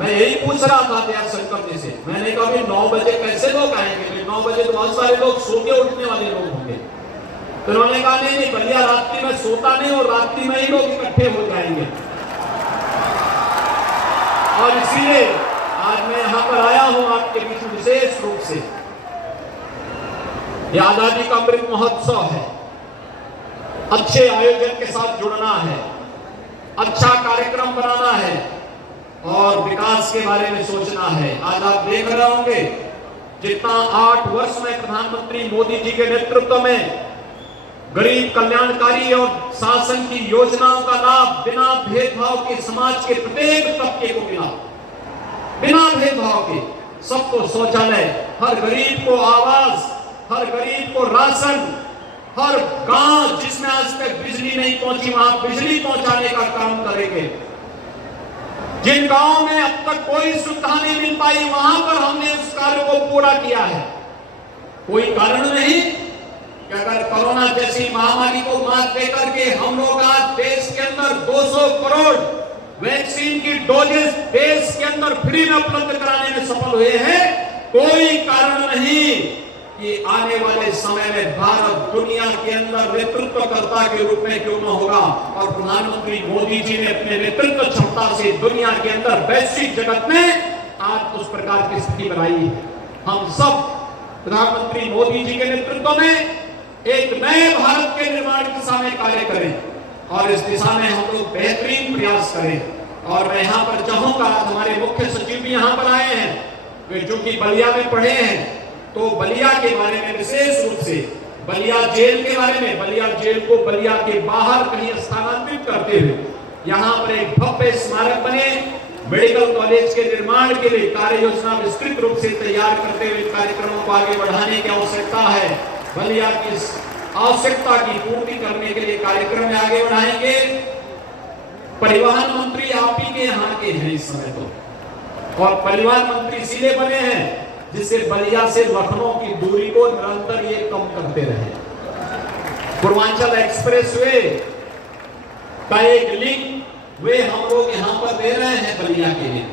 मैं यही पूछ रहा था दया शंकर जी से, मैंने कहा भी 9 बजे कैसे लोग आएंगे? 9 बजे तो बहुत सारे लोग सो के उठने वाले लोग होंगे। तो उन्होंने कहा नहीं, बलिया रात्रि में सोता नहीं और रात्रि में ही लोग इकट्ठे हो जाएंगे। और इसीलिए आज मैं यहां पर आया हूं आपके बीच विशेष रूप से। यह आजादी का अमृत महोत्सव है, अच्छे आयोजन के साथ जुड़ना है, अच्छा कार्यक्रम बनाना है और विकास के बारे में सोचना है। आज आप देख रहे होंगे जितना 8 वर्ष में प्रधानमंत्री मोदी जी के नेतृत्व में गरीब कल्याणकारी और शासन की योजनाओं का लाभ बिना भेदभाव के समाज के प्रत्येक तबके को मिला, बिना भेदभाव के सबको शौचालय, हर गरीब को आवास, हर गरीब को राशन, हर गांव जिसमें आज तक बिजली नहीं पहुंची वहां बिजली पहुंचाने का काम करेंगे। जिन गांवों में अब तक कोई सुविधा नहीं मिल पाई वहां पर हमने उस कार्य को पूरा किया है। कोई कारण नहीं कि अगर कोरोना जैसी महामारी को मात देकर के हम लोग आज देश के अंदर 200 करोड़ वैक्सीन की डोजेस देश के अंदर फ्री में उपलब्ध कराने में सफल हुए हैं, कोई कारण नहीं कि आने वाले समय में भारत दुनिया के अंदर नेतृत्वकर्ता के रूप में क्यों न होगा। और प्रधानमंत्री मोदी जी ने अपने नेतृत्व क्षमता से दुनिया के अंदर वैश्विक जगत में आज उस प्रकार की स्थिति बनाई है। हम सब प्रधानमंत्री मोदी जी के नेतृत्व में एक नए भारत के निर्माण की दिशा में कार्य करें और इस दिशा में हम लोग बेहतरीन प्रयास करें। और मैं यहाँ पर चाहूंगा, हमारे मुख्य सचिव भी यहाँ पर आए हैं, वे जो कि बलिया में पढ़े हैं, तो बलिया के बारे में विशेष रूप से बलिया जेल के बारे में, बलिया जेल को बलिया के बाहर कहीं स्थानांतरित करते हुए यहाँ पर एक भव्य स्मारक बने, मेडिकल कॉलेज के निर्माण के लिए कार्य योजना विस्तृत रूप से तैयार करते हुए कार्यक्रमों को आगे बढ़ाने की आवश्यकता है। बलिया की इस आवश्यकता की पूर्ति करने के लिए कार्यक्रम में आगे बढ़ाएंगे। परिवहन मंत्री आप ही के यहाँ के हैं इस समय तो, और परिवहन मंत्री इसीलिए बने हैं जिससे बलिया से लखनऊ की दूरी को निरंतर ये कम करते रहे। पूर्वांचल एक्सप्रेसवे का एक लिंक वे हम लोग यहाँ पर दे रहे हैं बलिया के लिए।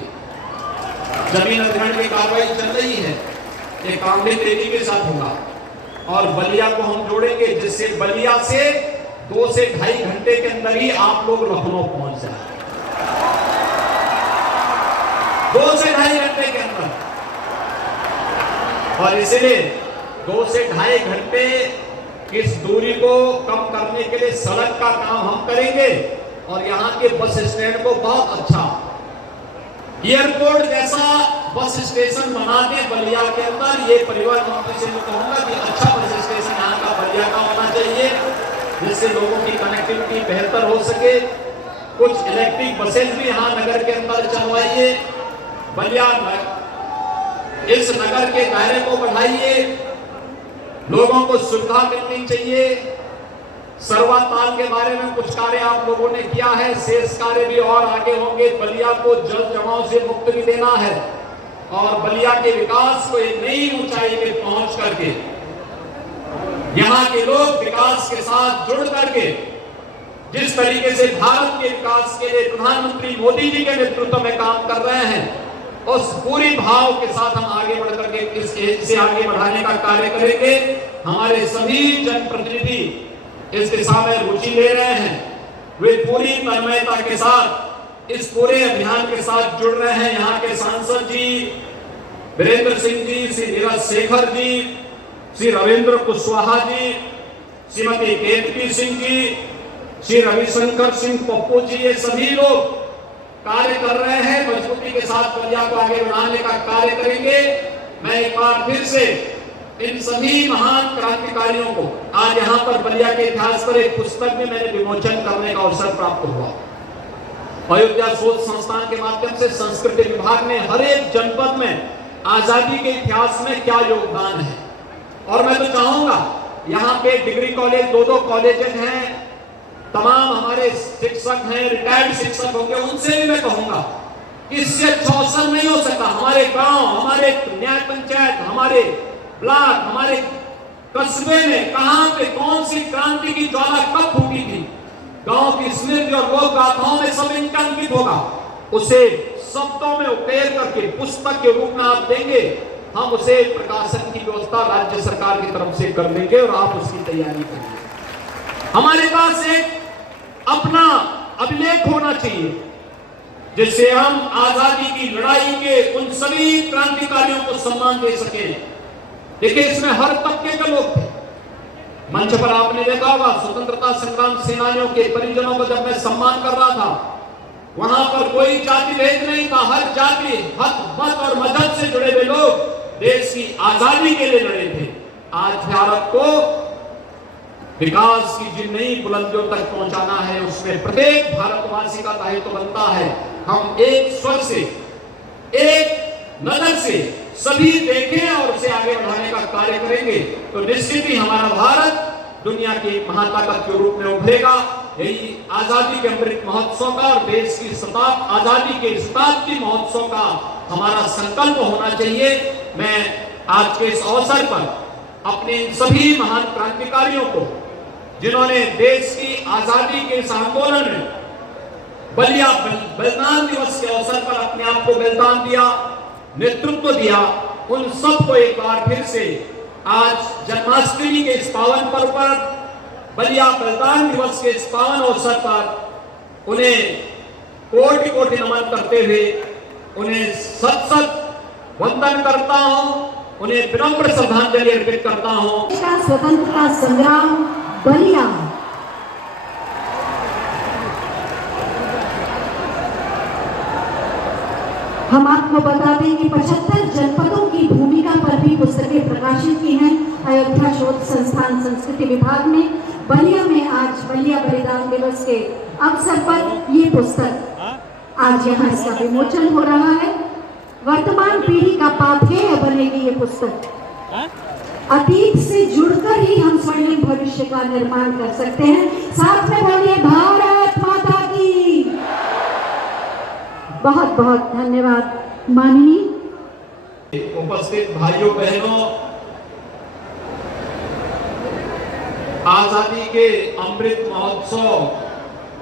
जमीन अधिग्रहण की कार्रवाई चल रही है, ये काम भी तेजी के साथ होगा और बलिया को हम जोड़ेंगे जिससे बलिया से 2 से 2.5 घंटे के अंदर ही आप लोग लखनऊ पहुंच जाए। 2 से 2.5 घंटे के अंदर। और इसलिए 2 से 2.5 घंटे इस दूरी को कम करने के लिए सड़क का काम हम करेंगे और यहाँ के बस स्टैंड को बहुत अच्छा एयरपोर्ट जैसा बस स्टेशन बना के बलिया के अंदर, ये परिवहन मंत्री से मैं कहूंगा कि अच्छा बस स्टेशन यहाँ का बलिया का होना चाहिए जिससे लोगों की कनेक्टिविटी बेहतर हो सके। कुछ इलेक्ट्रिक बसेस भी यहाँ नगर के अंदर चलवाइए, बलिया इस नगर के दायरे को बढ़ाइए, लोगों को सुविधा मिलनी चाहिए। सर्वाताल के बारे में कुछ कार्य आप लोगों ने किया है, शेष कार्य भी और आगे होंगे। बलिया को जल जमाव से मुक्त भी देना है और बलिया के विकास को एक नई ऊंचाई पे पहुंच करके यहाँ के लोग विकास के साथ जुड़ करके जिस तरीके से भारत के विकास के लिए प्रधानमंत्री मोदी जी के नेतृत्व में काम कर रहे हैं, उस पूरी भाव के साथ हम आगे बढ़ करके इसे आगे बढ़ाने का कार्य करेंगे। हमारे सभी जनप्रतिनिधि इस दिशा में रुचि ले रहे हैं, वे पूरी तन्मयता के साथ इस पूरे अभियान के साथ जुड़ रहे हैं। यहाँ के सांसद जी वीरेंद्र सिंह जी, श्री नीरज शेखर जी, श्री रविंद्र कुशवाहा जी, श्रीमती केतकी सिंह जी, श्री रविशंकर सिंह पप्पू जी, ये सभी लोग कार्य कर रहे हैं। मजबूती के साथ बलिया को आगे बढ़ाने का कार्य करेंगे। मैं एक बार फिर से इन सभी महान क्रांतिकारियों को आज यहाँ पर बलिया के इतिहास पर एक पुस्तक में मैंने विमोचन करने का अवसर प्राप्त हुआ। अयोध्या शोध संस्थान के माध्यम से संस्कृति विभाग ने हर एक जनपद में आजादी के इतिहास में क्या योगदान है, और मैं तो चाहूंगा यहाँ पे डिग्री कॉलेज 2-2 कॉलेजेस हैं, तमाम हमारे शिक्षक हैं, रिटायर्ड शिक्षक होंगे, उनसे भी मैं कहूंगा इससे अच्छा अवसर नहीं हो सकता। हमारे गांव, हमारे न्याय पंचायत, हमारे ब्लॉक, हमारे कस्बे में कहां पे कौन सी क्रांति की ज्वाला कब फूटी थी, गांव की स्मृति और लोक गाथाओं में सब इनका अंकित होगा। उसे शब्दों में उकेर करके पुस्तक के रूप में आप देंगे, हम उसे प्रकाशन की व्यवस्था राज्य सरकार की तरफ से कर देंगे और आप उसकी तैयारी करिए। हमारे पास एक अपना अभिलेख होना चाहिए जिससे हम आजादी की लड़ाई के उन सभी क्रांतिकारियों को सम्मान दे सके। देखिए, इसमें हर तबके के लोग थे। मंच पर आपने देखा होगा स्वतंत्रता संग्राम सेनानियों के परिजनों को जब मैं सम्मान कर रहा था, वहां पर कोई जाति भेद नहीं था। हर जाति, मत और मजहब से जुड़े हुए लोग देश की आजादी के लिए लड़े थे। आज भारत को विकास की जिन नई बुलंदियों तक पहुंचाना है, उसमें प्रत्येक भारतवासी का दायित्व बनता है। हम एक स्वर से, एक नजर से सभी देखें और उसे आगे बढ़ाने का कार्य करेंगे तो निश्चित ही हमारा भारत दुनिया की महाताकत के रूप में उभरेगा। यही आजादी के अमृत महोत्सव का और देश की आजादी के शताब्दी महोत्सव का हमारा संकल्प होना चाहिए। मैं आज के इस अवसर पर अपने सभी महान क्रांतिकारियों को, जिन्होंने देश की आजादी के इस आंदोलन में बलिदान दिवस के अवसर पर अपने आप को बलिदान दिया, नेतृत्व दिया, उन सबको एक बार फिर से आज जन्माष्टमी के इस पावन पर्व पर, बलिदान दिवस के इस पावन अवसर पर उन्हें कोटि कोटि नमन करते हुए उन्हें सत वंदन करता हूं, उन्हें विनम्र श्रद्धांजलि अर्पित करता हूं। स्वतंत्रता संग्राम बलिया हम आपको बता दें कि 75 जनपदों की भूमिका पर भी पुस्तकें प्रकाशित की हैं। अयोध्या शोध संस्थान संस्कृति विभाग ने बलिया में आज बलिया बलिदान दिवस के अवसर पर ये पुस्तक आज यहाँ इसका विमोचन हो रहा है। वर्तमान पीढ़ी का पाथेय बनेगी ये पुस्तक। अतीत से जुड़कर ही हम स्वर्णिम भविष्य का निर्माण कर सकते हैं। साथ में बोलिए भारत माता की। बहुत बहुत धन्यवाद माननीय उपस्थित भाइयों बहनों, आजादी के अमृत महोत्सव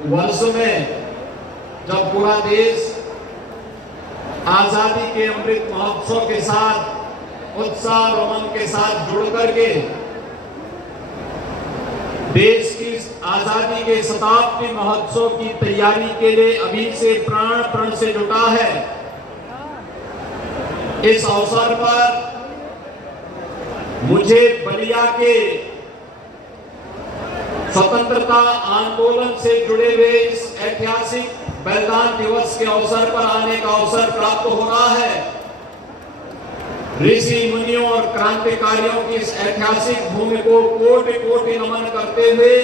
वर्ष में जब पूरा देश आजादी के अमृत महोत्सव के साथ उत्साह और उमंग के साथ जुड़ करके देश की आजादी के शताब्दी महोत्सव की तैयारी के लिए अभी से प्राण प्रण से जुटा है, इस अवसर पर मुझे बलिया के स्वतंत्रता आंदोलन से जुड़े हुए इस ऐतिहासिक बलिदान दिवस के अवसर पर आने का अवसर प्राप्त हो रहा है। ऋषि मुनियों और क्रांतिकारियों की इस ऐतिहासिक भूमि को कोटि कोटि नमन करते हुए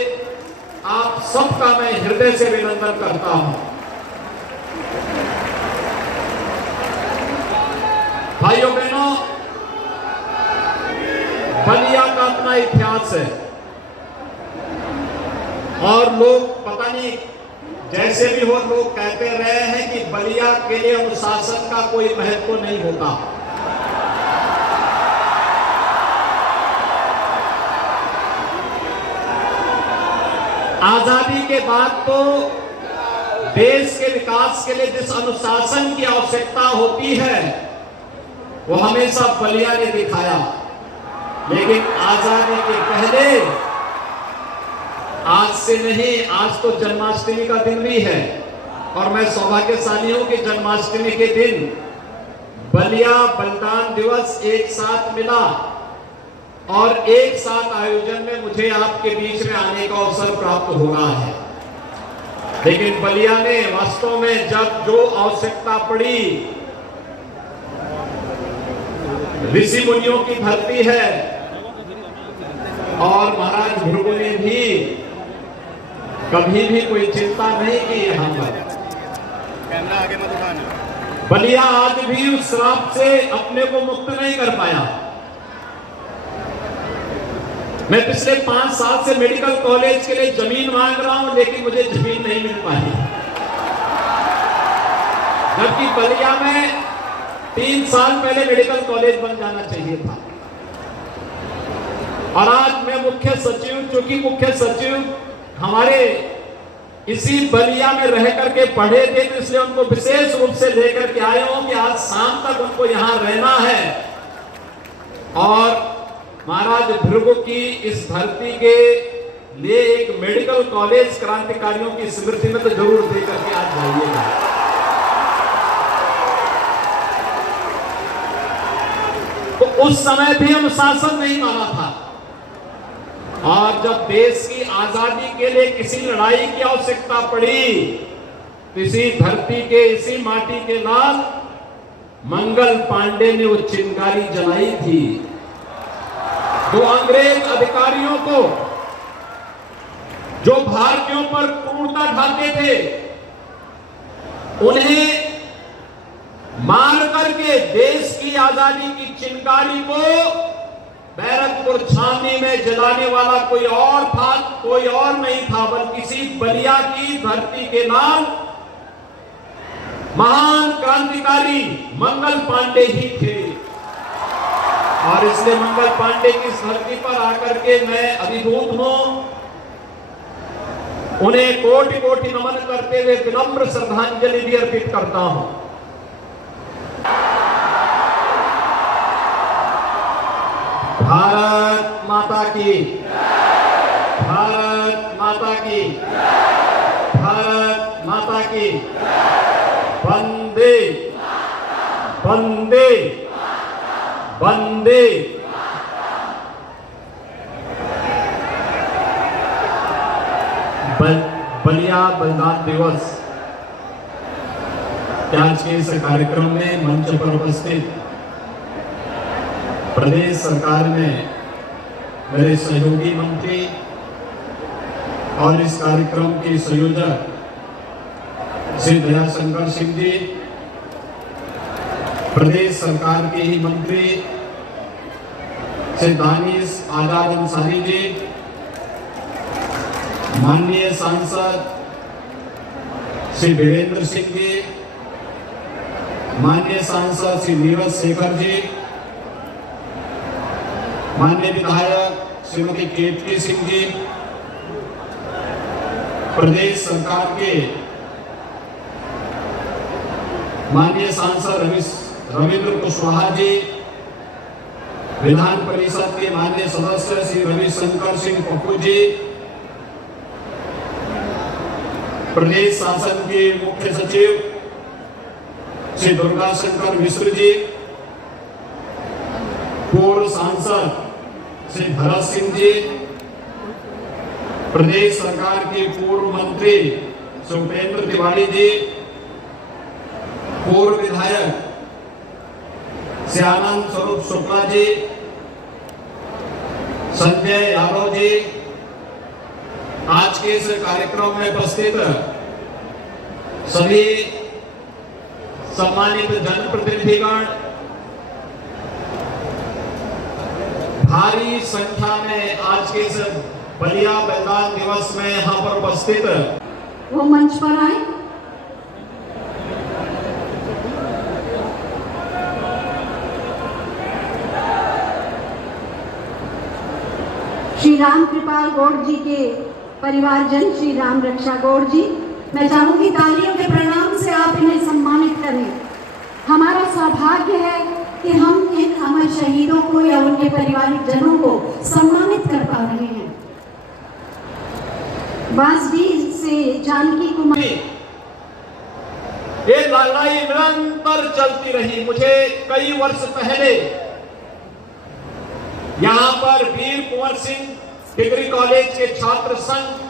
आप सबका मैं हृदय से अभिनंदन करता हूं। भाइयों बहनों, बलिया का अपना इतिहास है और लोग पता नहीं जैसे भी हो, लोग कहते रहे हैं कि बलिया के लिए अनुशासन का कोई महत्व नहीं होता। आजादी के बाद तो देश के विकास के लिए जिस अनुशासन की आवश्यकता होती है वो हमेशा बलिया ने दिखाया, लेकिन आजादी के पहले, आज से नहीं, आज तो जन्माष्टमी का दिन भी है और मैं सौभाग्यशाली हूं कि जन्माष्टमी के दिन बलिया बलिदान दिवस एक साथ मिला और एक साथ आयोजन में मुझे आपके बीच में आने का अवसर प्राप्त हो रहा है। लेकिन बलिया ने वास्तव में जब जो आवश्यकता पड़ी, ऋषि मुनियों की धरती है और महाराज भृगु ने भी कभी भी कोई चिंता नहीं की यहां पर। बलिया आज भी उस श्राप से अपने को मुक्त नहीं कर पाया। मैं पिछले 5 साल से मेडिकल कॉलेज के लिए जमीन मांग रहा हूं, लेकिन मुझे जमीन नहीं मिल पाई, जबकि बलिया में 3 साल पहले मेडिकल कॉलेज बन जाना चाहिए था। और आज मैं मुख्य सचिव, चूंकि मुख्य सचिव हमारे इसी बलिया में रह करके पढ़े थे, तो इसलिए उनको विशेष रूप से लेकर के आए हूं कि आज शाम तक उनको यहां रहना है और महाराज भृगु की इस धरती के लिए एक मेडिकल कॉलेज क्रांतिकारियों की स्मृति में तो जरूर दे करके आज जाइएगा। तो उस समय भी अनुशासन नहीं माना था और जब देश की आजादी के लिए किसी लड़ाई की आवश्यकता पड़ी तो इसी धरती के, इसी माटी के लाल मंगल पांडे ने वो चिंगारी जलाई थी। तो अंग्रेज अधिकारियों को जो भारतीयों पर क्रूरता ढाते थे उन्हें मार करके देश की आजादी की चिंगारी को बैरकपुर छावनी में जलाने वाला कोई और था, कोई और नहीं था, बल्कि किसी बलिया की धरती के नाम महान क्रांतिकारी मंगल पांडे ही थे। और इसलिए मंगल पांडे की इस धरती पर आकर के मैं अभिभूत हूं, उन्हें कोटि कोटि नमन करते हुए विनम्र श्रद्धांजलि भी अर्पित करता हूं। भारत माता की, भारत माता की, भारत माता की, वंदे वंदे वंदे। बलिया बलिदान दिवस आज के इस कार्यक्रम में मंच पर उपस्थित प्रदेश सरकार में मेरे सहयोगी मंत्री और इस कार्यक्रम के संयोजक श्री दयाशंकर सिंह जी, प्रदेश सरकार के ही मंत्री श्री दानिश आजाद अंसारी जी, माननीय सांसद श्री वीरेंद्र सिंह जी, माननीय सांसद श्री नीरज शेखर जी, माननीय विधायक श्रीमती केतकी सिंह जी, प्रदेश सरकार के माननीय सांसद रविंद्र कुशवाहा जी, विधान परिषद के माननीय सदस्य श्री रविशंकर सिंह पप्पू जी, प्रदेश शासन के मुख्य सचिव श्री दुर्गा शंकर मिश्र जी, पूर्व सांसद श्री भरत सिंह जी, प्रदेश सरकार के पूर्व मंत्री श्री उपेंद्र तिवारी जी, पूर्व विधायक श्री आनंद स्वरूप शुक्ला जी, संजय यादव जी, आज के इस कार्यक्रम में उपस्थित सभी सम्मानित जनप्रतिनिधिगण, भारी संख्या में आज के इस बलिया बलिदान दिवस में यहाँ पर उपस्थित वो मंच पर आए। श्री राम कृपाल गौड़ जी के परिवारजन श्री राम रक्षा गौड़ जी, मैं चाहूंगी तालियों के प्रणाम से आप इन्हें सम्मानित करें। हमारा सौभाग्य है कि हम इन अमर शहीदों को या उनके पारिवारिक जनों को सम्मानित कर पा रहे हैं। बांसडीह से जानकी कुमार, ये लड़ाई निरंतर चलती रही। मुझे कई वर्ष पहले यहां पर वीर कुंवर सिंह डिग्री कॉलेज के छात्र संघ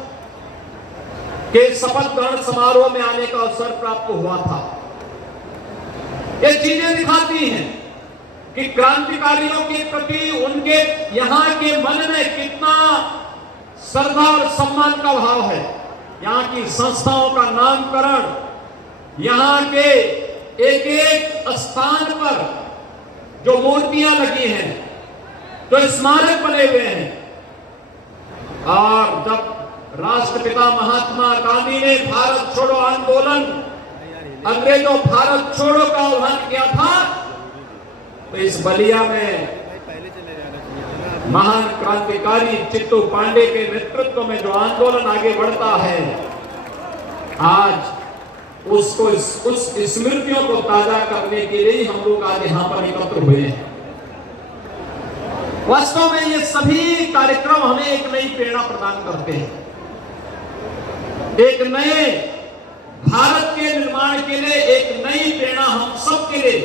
के शपथ ग्रहण समारोह में आने का अवसर प्राप्त हुआ था। ये चीजें दिखाती हैं कि क्रांतिकारियों के प्रति उनके यहाँ के मन में कितना श्रद्धा और सम्मान का भाव है। यहाँ की संस्थाओं का नामकरण, यहाँ के एक एक स्थान पर जो मूर्तियां लगी हैं, जो स्मारक बने हुए हैं, और जब राष्ट्रपिता महात्मा गांधी ने भारत छोड़ो आंदोलन, अंग्रेजों भारत छोड़ो का आह्वान किया था, तो इस बलिया में महान क्रांतिकारी चित्तू पांडे के नेतृत्व में जो आंदोलन आगे बढ़ता है, आज उसको उस स्मृतियों को ताजा करने के लिए हम लोग आज यहाँ पर एकत्र हुए हैं। वास्तव में ये सभी कार्यक्रम हमें एक नई प्रेरणा प्रदान करते हैं, एक नए भारत के निर्माण के लिए एक नई प्रेरणा हम सब के लिए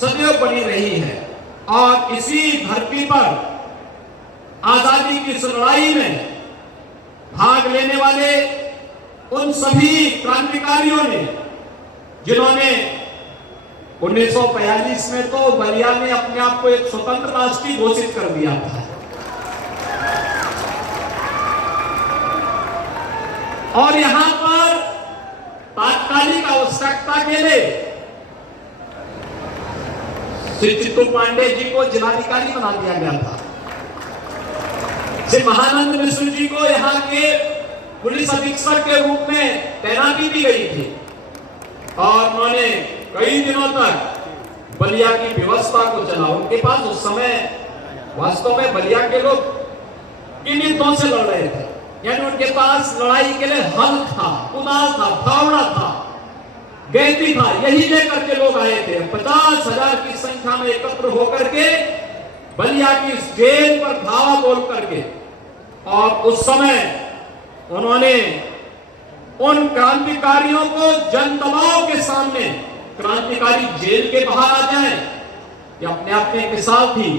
सदैव बनी रही है। और इसी धरती पर आजादी की इस लड़ाई में भाग लेने वाले उन सभी क्रांतिकारियों ने, जिन्होंने 1942 में तो बलिया में अपने आप को एक स्वतंत्र राष्ट्र घोषित कर दिया था, और यहां पर तात्कालिक आवश्यकता के लिए श्री चित्तू पांडे जी को जिलाधिकारी बना दिया गया था। श्री महानंद मिश्र जी को यहाँ के पुलिस अधीक्षक के रूप में तैनाती दी गई थी, और उन्होंने कई दिनों तक बलिया की व्यवस्था को चला। उनके पास उस समय वास्तव में बलिया के लोग किन युद्धों से लड़ रहे थे, यानी उनके पास लड़ाई के लिए हल था, कुदाल था, फावड़ा था, गैती था, यही लेकर के लोग आए थे। 50,000 की संख्या में एकत्र होकर के बलिया की इस जेल पर धावा बोल करके, और उस समय उन्होंने उन क्रांतिकारियों को जनदबाव के सामने, क्रांतिकारी जेल के बाहर आ जाएं, ये अपने आप में एक मिसाल थी।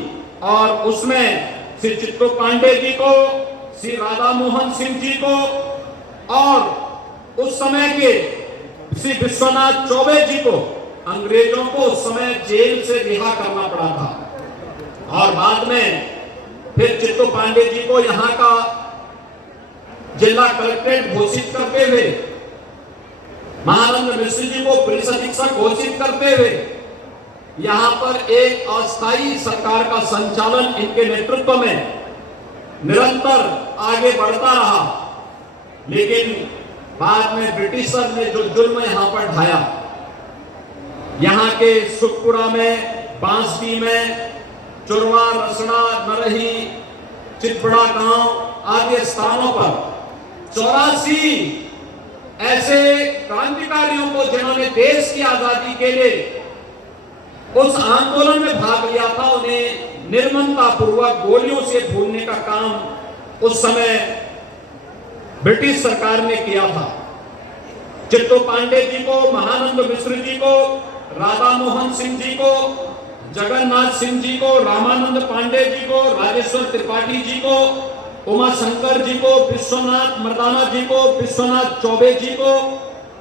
और उसमें श्री चित्तू पांडे जी को, श्री राधा मोहन सिंह जी को, और उस समय के श्री विश्वनाथ चौबे जी को, अंग्रेजों को उस समय जेल से रिहा करना पड़ा था। और बाद में फिर चित्तू पांडे जी को यहाँ का जिला कलेक्ट्रेट घोषित करते हुए, महानंद मिश्र जी को पुलिस अधीक्षक घोषित करते हुए यहाँ पर एक अस्थायी सरकार का संचालन इनके नेतृत्व में निरंतर आगे बढ़ता रहा। लेकिन बाद में ब्रिटिशर ने जो जुल्म यहाँ पर ढाया, यहाँ के सुखपुरा में, बांसडी में, चुरवा, रसड़ा, नरही, चितबड़ा गांव आदि स्थानों पर 84 ऐसे क्रांतिकारियों को, जिन्होंने देश की आजादी के लिए उस आंदोलन में भाग लिया था, उन्हें निर्ममता पूर्वक गोलियों से भूनने का काम उस समय ब्रिटिश सरकार ने किया था। चित्तू पांडे जी को, महानंद मिश्र जी को, राधा मोहन सिंह जी को, जगन्नाथ सिंह जी को, रामानंद पांडे जी को, राजेश्वर त्रिपाठी जी को, उमा शंकर जी को, विश्वनाथ मर्दाना जी को, विश्वनाथ चौबे जी को,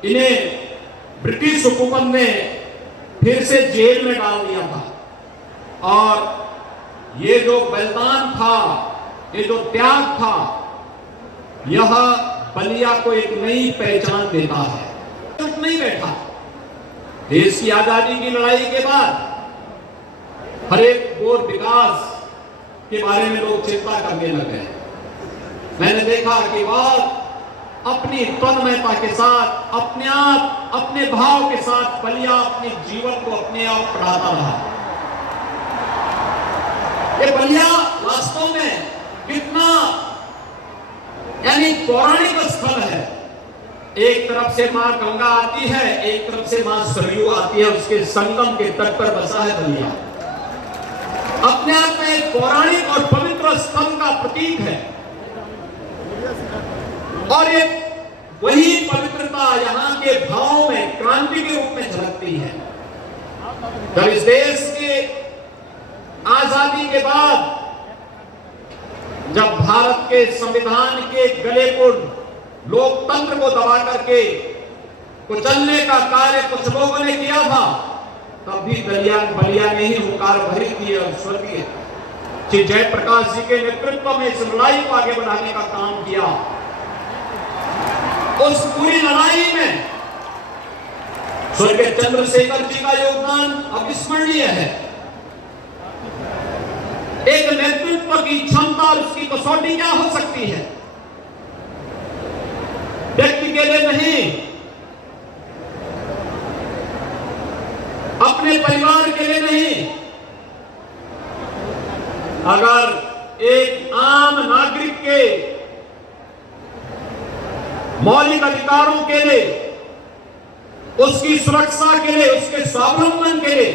इन्हें ब्रिटिश हुकूमत ने फिर से जेल में डाल दिया था। और ये जो बलिदान था, ये जो त्याग था, यह बलिया को एक नई पहचान देता है। चुप नहीं बैठा। देश की आजादी की लड़ाई के बाद हर एक और विकास के बारे में लोग चिंता करने लगे। मैंने देखा कि वह अपनी तन्मयता के साथ, अपने आप, अपने भाव के साथ बलिया अपने जीवन को अपने आप बढ़ाता रहा। ये बलिया वास्तव में कितना यानी पौराणिक स्थल है। एक तरफ से मां गंगा आती है, एक तरफ से मां सरयू आती है, उसके संगम के तट पर बसा है बलिया। अपने आप में एक पौराणिक और पवित्र स्थल का प्रतीक है, और ये वही पवित्रता यहाँ के भावों में क्रांति के रूप में झलकती है। जब इस देश के आजादी के बाद, जब भारत के संविधान के गले को, लोकतंत्र को दबा करके कुचलने का कार्य कुछ लोगों ने किया था, तब भी बलिया ने ही हुंकार भरी थी। और स्वर्गीय श्री जयप्रकाश जी के नेतृत्व में इस लड़ाई को आगे बढ़ाने का काम किया। उस पूरी लड़ाई में स्वर्गीय चंद्रशेखर जी का योगदान अविस्मरणीय है। एक नेतृत्व की क्षमता और उसकी कसौटी क्या हो सकती है? व्यक्ति के लिए नहीं, अपने परिवार के लिए नहीं, अगर एक आम नागरिक के मौलिक अधिकारों के लिए, उसकी सुरक्षा के लिए, उसके स्वावलंबन के लिए,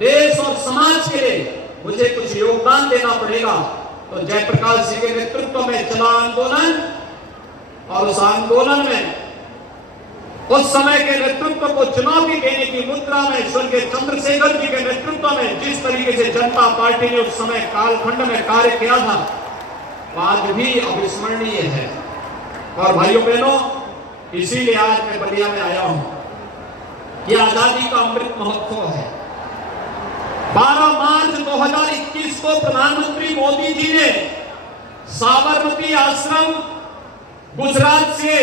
देश और समाज के लिए मुझे कुछ योगदान देना पड़ेगा। तो जयप्रकाश जी के नेतृत्व में चला आंदोलन, और उस आंदोलन में उस समय के नेतृत्व को चुनौती देने की मुद्रा में स्वर्गीय चंद्रशेखर जी के नेतृत्व में जिस तरीके से जनता पार्टी ने उस समय कालखंड में कार्य किया था, आज भी अविस्मरणीय है। और भाइयों बहनों, इसीलिए आज मैं बलिया में आया हूं। यह आजादी का अमृत महोत्सव है। 12 मार्च 2021 को प्रधानमंत्री मोदी जी ने साबरमती आश्रम गुजरात से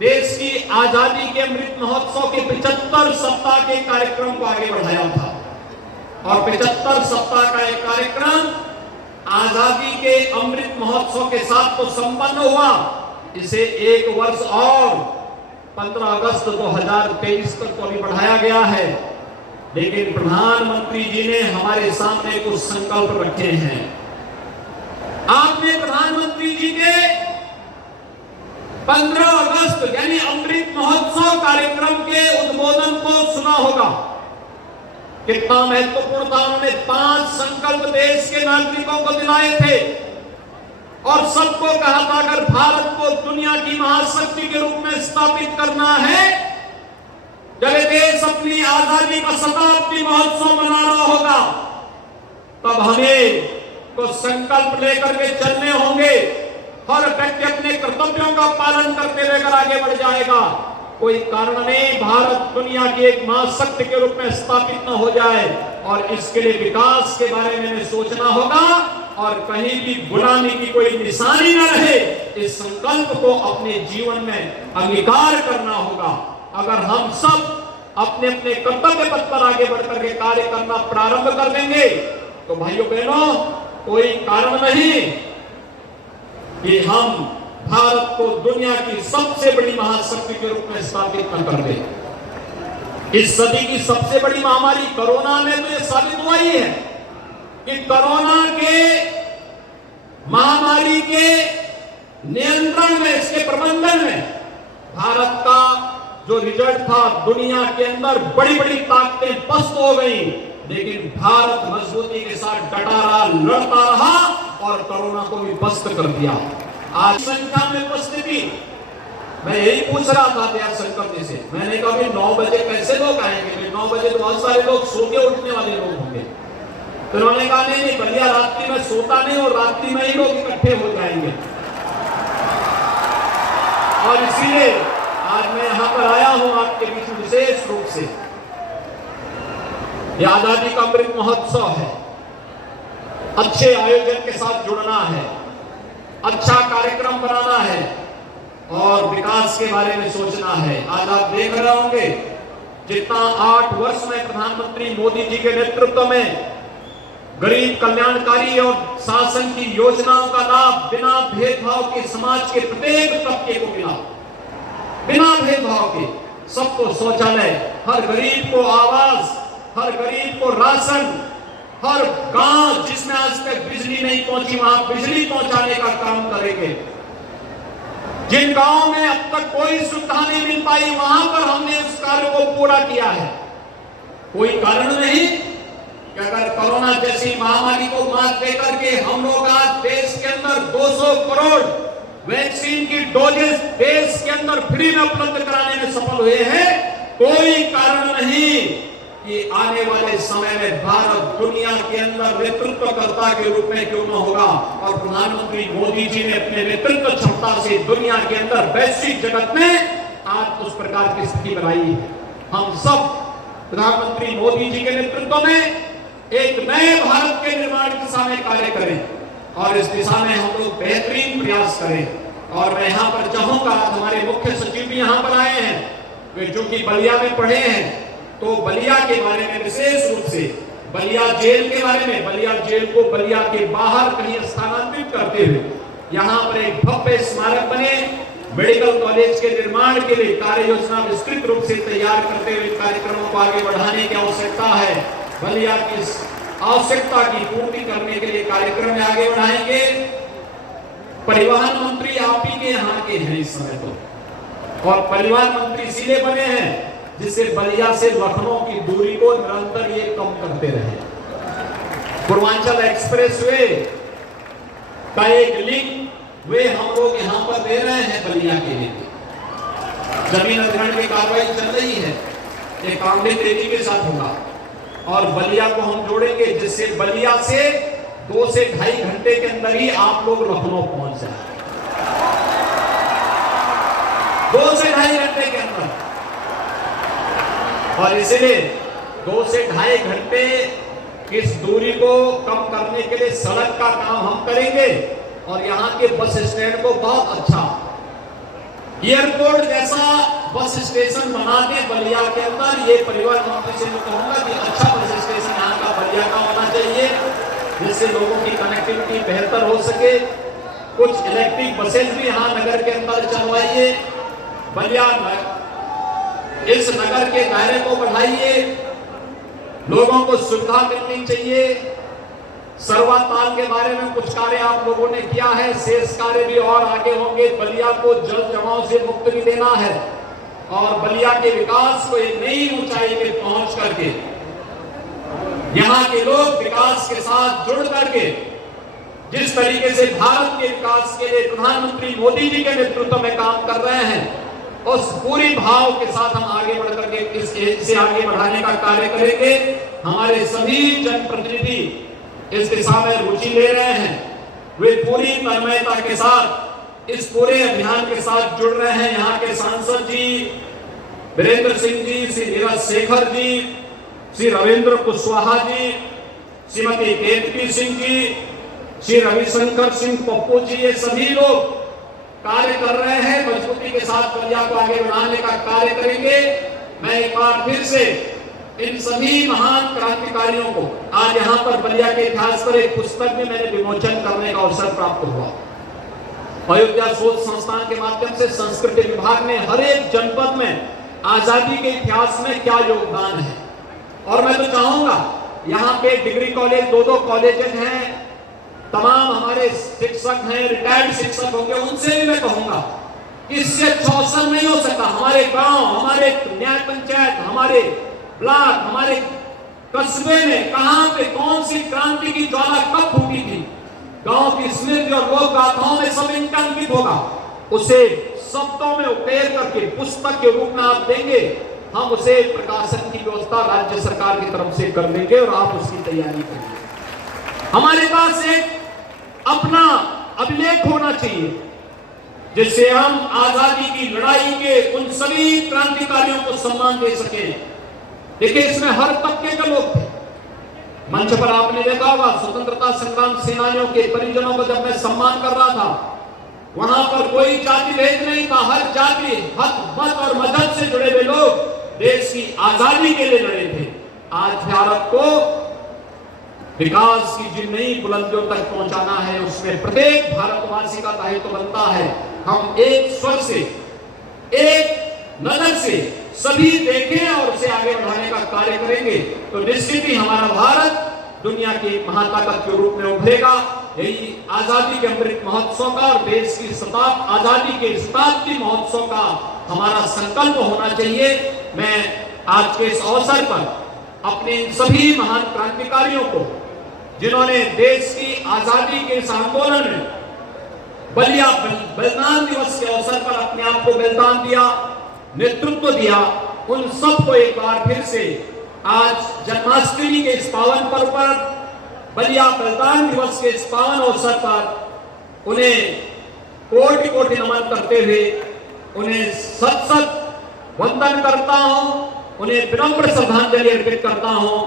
देश की आजादी के अमृत महोत्सव के 75 सप्ताह के कार्यक्रम को आगे बढ़ाया था। और 75 सप्ताह का एक कार्यक्रम आजादी के अमृत महोत्सव के साथ तो संपन्न हुआ, इसे एक वर्ष और 15 अगस्त 2023 तक को भी बढ़ाया गया है। लेकिन प्रधानमंत्री जी ने हमारे सामने कुछ संकल्प रखे हैं। आपने प्रधानमंत्री जी के 15 अगस्त यानी अमृत महोत्सव कार्यक्रम के उद्बोधन को सुना होगा। कितना महत्वपूर्ण था। उन्होंने 5 संकल्प देश के नागरिकों को दिलाए थे और सबको कहा था, अगर भारत को दुनिया की महाशक्ति के रूप में स्थापित करना है, जब देश अपनी आजादी का शताब्दी महोत्सव मना रहा होगा, तब हमें को संकल्प लेकर के चलने होंगे। हर व्यक्ति अपने कर्तव्यों का पालन करते हुए आगे बढ़ जाएगा। कोई कारण नहीं भारत दुनिया की एक महाशक्ति के रूप में स्थापित न हो जाए, और इसके लिए विकास के बारे में हमें सोचना होगा और कहीं भी गुलामी की कोई निशानी न रहे, इस संकल्प को अपने जीवन में अंगीकार करना होगा। अगर हम सब अपने अपने कर्तव्य पथ पर आगे बढ़कर के कार्य करना प्रारंभ कर देंगे, तो भाइयों बहनों, कोई कारण नहीं कि हम भारत को दुनिया की सबसे बड़ी महाशक्ति के रूप में स्थापित न कर दे। इस सदी की सबसे बड़ी महामारी कोरोना में तो यह साबित हुआ ही है कि कोरोना के महामारी के नियंत्रण में, इसके प्रबंधन में भारत का जो रिजल्ट था, दुनिया के अंदर बड़ी बड़ी ताकतें पस्त हो गई, लेकिन भारत मजबूती के साथ डटा रहा, लड़ता रहा और कोरोना को भी पस्त कर दिया। आज संख्या में उपस्थिति, मैं यही पूछ रहा था दया शंकर जी से, मैंने कहा 9 बजे कैसे लोग आएंगे? 9 बजे तो बहुत सारे लोग सो के उठने वाले लोग होंगे। तो उन्होंने कहा नहीं, बलिया रात्रि में सोता नहीं और रात्रि में ही लोग इकट्ठे हो जाएंगे। और इसीलिए आज मैं यहां पर आया हूं आपके बीच विशेष रूप से। यह आजादी का अमृत महोत्सव है। अच्छे आयोजन के साथ जुड़ना है, अच्छा कार्यक्रम बनाना है और विकास के बारे में सोचना है। आज आप देख रहे होंगे जितना 8 वर्ष में प्रधानमंत्री मोदी जी के नेतृत्व में गरीब कल्याणकारी और शासन की योजनाओं का लाभ बिना भेदभाव के समाज के प्रत्येक तबके को मिला। बिना भेदभाव के सबको शौचालय, हर गरीब को आवास, हर गरीब को राशन, हर गांव जिसमें आज तक बिजली नहीं पहुंची वहां बिजली पहुंचाने का काम करेंगे। जिन गांवों में अब तक कोई सुविधा नहीं मिल पाई वहां पर हमने इस कार्य को पूरा किया है। कोई कारण नहीं कि अगर कोरोना जैसी महामारी को मात देकर के हम लोग आज देश के अंदर 200 करोड़ वैक्सीन की डोजेस देश के अंदर फ्री में उपलब्ध कराने में सफल हुए हैं। कोई कारण नहीं कि आने वाले समय में भारत दुनिया के अंदर नेतृत्वकर्ता के रूप में क्यों न होगा। और प्रधानमंत्री मोदी जी ने अपने नेतृत्व क्षमता से दुनिया के अंदर वैश्विक जगत में आज उस प्रकार की स्थिति बनाई है। हम सब प्रधानमंत्री मोदी जी के नेतृत्व में एक नए भारत के निर्माण की दिशा में कार्य करें और इस दिशा में हम लोग बेहतरीन प्रयास करें। और मैं यहाँ पर चाहूंगा, हमारे मुख्य सचिव भी यहाँ पर आए हैं, वे जो कि बलिया में पढ़े हैं, तो बलिया के बारे में विशेष रूप से बलिया जेल के बारे में, बलिया जेल को बलिया के बाहर कहीं स्थानांतरित करते हुए यहाँ पर एक भव्य स्मारक बने, मेडिकल कॉलेज के निर्माण के लिए कार्य योजना विस्तृत रूप से तैयार करते हुए कार्यक्रमों को आगे बढ़ाने की आवश्यकता है। बलिया की आवश्यकता की पूर्ति करने के लिए कार्यक्रम में आगे बढ़ाएंगे। परिवहन मंत्री आप ही के यहाँ के हैं इस समय तो, और परिवहन मंत्री इसीलिए बने हैं जिससे बलिया से लखनऊ की दूरी को निरंतर ये कम करते रहे। पूर्वांचल एक्सप्रेसवे का एक लिंक वे हम लोग यहाँ पर दे रहे हैं बलिया के लिए। जमीन अधिग्रहण की कार्रवाई चल रही है, ये काम भी तेजी के साथ होगा और बलिया को हम जोड़ेंगे जिससे बलिया से 2 से 2.5 घंटे के अंदर ही आप लोग लखनऊ पहुंच जाए। 2 से 2.5 घंटे के अंदर, और इसलिए 2 से 2.5 घंटे इस दूरी को कम करने के लिए सड़क का काम हम करेंगे और यहाँ के बस स्टैंड को बहुत अच्छा एयरपोर्ट जैसा बस स्टेशन बना के बलिया के अंदर, ये परिवहन मंत्री से मैं कहूंगा कि अच्छा बस स्टेशन यहाँ का बलिया का होना चाहिए जिससे लोगों की कनेक्टिविटी बेहतर हो सके। कुछ इलेक्ट्रिक बसेस भी यहाँ नगर के अंदर चलवाइए, बलिया इस नगर के दायरे को बढ़ाइए, लोगों को सुविधा मिलनी चाहिए। सरवा ताल के बारे में कुछ कार्य आप लोगों ने किया है, शेष कार्य भी और आगे होंगे। बलिया को जल जमाव से मुक्त भी देना है और बलिया के विकास को एक नई ऊंचाई पे पहुंच करके यहाँ के लोग विकास के साथ जुड़ करके जिस तरीके से भारत के विकास के लिए प्रधानमंत्री मोदी जी के नेतृत्व में काम कर रहे हैं, उस पूरी भाव के साथ हम आगे बढ़ करके इसे आगे बढ़ाने का कार्य करेंगे। हमारे सभी जनप्रतिनिधि इस दिशा में रुचि ले रहे हैं, वे पूरी तन्मयता के साथ इस पूरे अभियान के साथ जुड़ रहे हैं। यहाँ के सांसद जी वीरेंद्र सिंह जी, श्री नीरज शेखर जी, श्री रविंद्र कुशवाहा जी, श्रीमती केतकी सिंह जी, श्री रविशंकर सिंह पप्पू जी, ये सभी लोग कार्य कर रहे हैं। मजबूती के साथ बलिया को आगे बढ़ाने का कार्य करेंगे। मैं एक बार फिर से इन सभी महान क्रांतिकारियों को, आज यहाँ पर बलिया के इतिहास पर एक पुस्तक में मैंने विमोचन करने का अवसर प्राप्त हुआ। अयोध्या शोध संस्थान के माध्यम से संस्कृति विभाग ने हर एक जनपद में आजादी के इतिहास में क्या योगदान है, और मैं तो चाहूंगा यहाँ पे डिग्री कॉलेज 2 कॉलेजेस हैं, तमाम हमारे शिक्षक हैं, रिटायर्ड शिक्षक होंगे, उनसे भी मैं कहूंगा इससे शोषण नहीं हो सकता। हमारे गांव, हमारे न्याय पंचायत, हमारे ब्लॉक, हमारे कस्बे में कहां पे कौन सी क्रांति की ज्वाला कब फूटी थी, गांव की स्मृति और लोक गाथाओं में सब इनका अंकित होगा। उसे शब्दों में उकेर करके पुस्तक के रूप में आप देंगे, हम उसे प्रकाशन की व्यवस्था राज्य सरकार की तरफ से कर देंगे और आप उसकी तैयारी करिए। हमारे पास एक अपना अभिलेख होना चाहिए जिससे हम आजादी की लड़ाई के उन सभी क्रांतिकारियों को सम्मान दे सके। देखिए, इसमें हर तबके के लोग थे। मंच पर आपने देखा होगा स्वतंत्रता संग्राम सेनानियों के परिजनों को जब मैं सम्मान कर रहा था, वहां पर कोई जाति भेद नहीं था। हर जाति, मत और मजहब से जुड़े हुए लोग देश की आजादी के लिए लड़े थे। आज भारत को विकास की जिन नई बुलंदियों तक पहुंचाना है, उसमें प्रत्येक भारतवासी का दायित्व बनता है। हम एक स्वर से, एक नजर से सभी देखें और उसे आगे बढ़ाने का कार्य करेंगे तो निश्चित ही हमारा भारत दुनिया की महाताकत के रूप में उभरेगा। यही आजादी के अमृत महोत्सव का और देश की आजादी के शताब्दी महोत्सव का हमारा संकल्प होना चाहिए। मैं आज के इस अवसर पर अपने सभी महान क्रांतिकारियों को, जिन्होंने देश की आजादी के इस आंदोलन में बलिया बलिदान दिवस के अवसर पर अपने आप को बलिदान दिया, नेतृत्व दिया, उन सबको एक बार फिर से आज जन्माष्टमी के इस पावन पर्व पर, बलिया बलिदान दिवस के इस पावन अवसर पर उन्हें कोटि कोटि नमन करते हुए उन्हें सत सत वंदन करता हूं, उन्हें विनम्र श्रद्धांजलि अर्पित करता हूं।